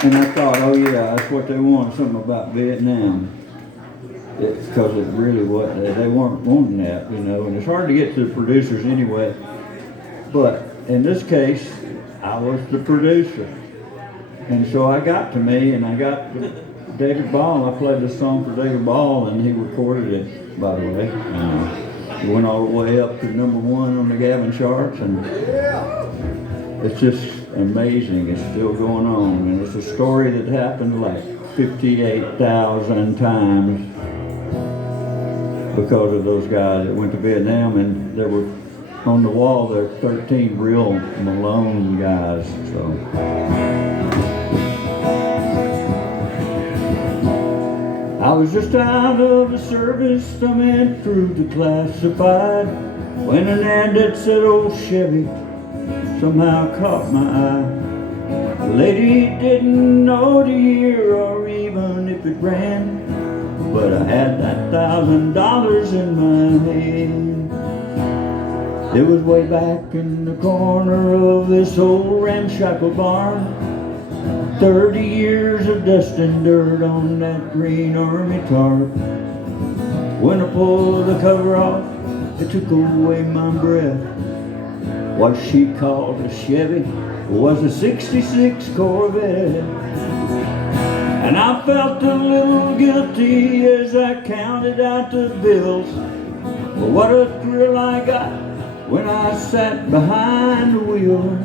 And I thought, oh yeah, that's what they want, something about Vietnam. Because it really was, they weren't wanting that, you know, and it's hard to get to the producers anyway. But in this case, I was the producer. And so I got to me, and I got to David Ball. I played this song for David Ball, and he recorded it, by the way. It went all the way up to #1 on the Gavin charts, and it's just amazing. It's still going on, and it's a story that happened like 58,000 times because of those guys that went to Vietnam, and there were on the wall there 13 real Malone guys. So. I was just out of the service, I went through the classified, when an ad that said old Chevy somehow caught my eye. The lady didn't know the year or even if it ran, but I had that $1,000 in my hand. It was way back in the corner of this old ramshackle barn. 30 years of dust and dirt on that green army tarp. When I pulled the cover off, it took away my breath. What she called a Chevy was a '66 Corvette. And I felt a little guilty as I counted out the bills. Well, what a thrill I got when I sat behind the wheel.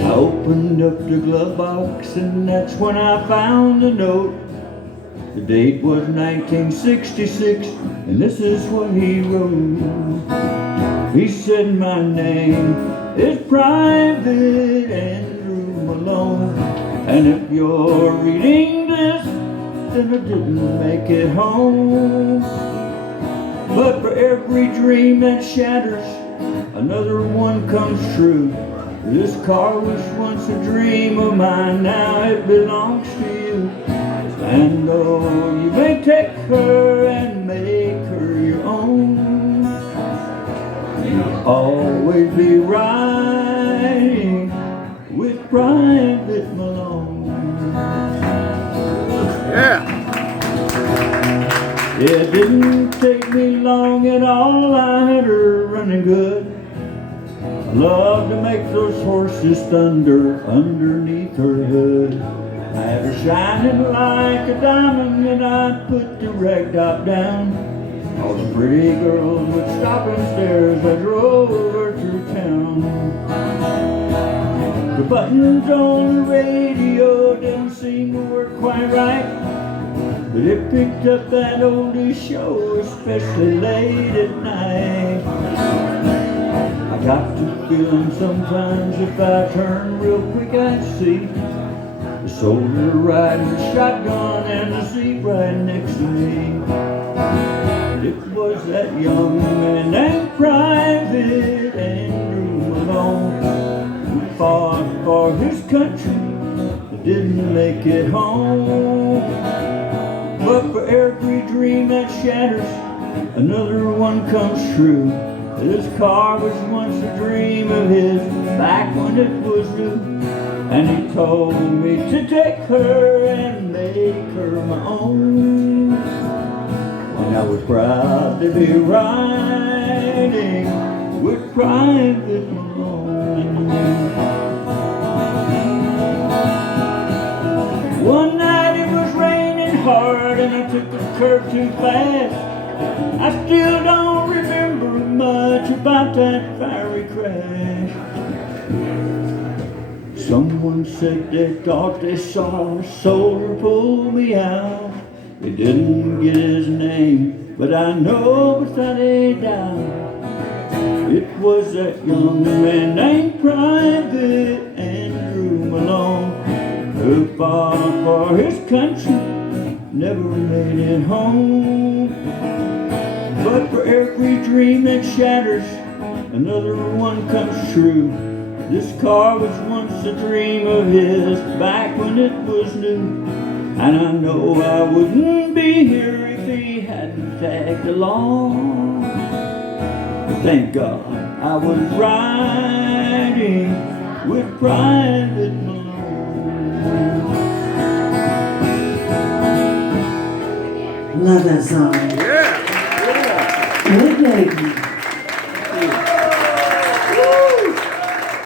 I opened up the glove box, and that's when I found the note. The date was 1966, and this is what he wrote. He said, my name is Private Andrew Malone, and if you're reading this, then I didn't make it home. But for every dream that shatters, another one comes true. This car was once a dream of mine, now it belongs to you. And though you may take her and make her your own, you'll always be riding with Private Malone. Yeah. It didn't take me long at all, I had her running good. I love to make those horses thunder underneath her hood. I had her shining like a diamond, and I put the rag top down. All the pretty girls would stop and stare as I drove her through town. The buttons on the radio didn't seem to work quite right, but it picked up that oldie show, especially late at night. I got to feeling sometimes if I turn real quick I'd see the soldier riding a shotgun and the seat right next to me. It was that young man named Private Andrew Malone who fought for his country but didn't make it home. But for every dream that shatters, another one comes true. This car was once a dream of his, back when it was new. And he told me to take her and make her my own. And I was proud to be riding with Private Malone. One night it was raining hard and I took the curve too fast. I still don't remember much about that fiery crash. Someone said they thought they saw a soldier pull me out. They didn't get his name, but I know without a doubt it was that young man named Private Andrew Malone who fought for his country, never made it home. But for every dream that shatters, another one comes true. This car was once a dream of his, back when it was new. And I know I wouldn't be here if he hadn't tagged along. Thank God I was riding with Private Malone. Love that song. Yeah. Good baby.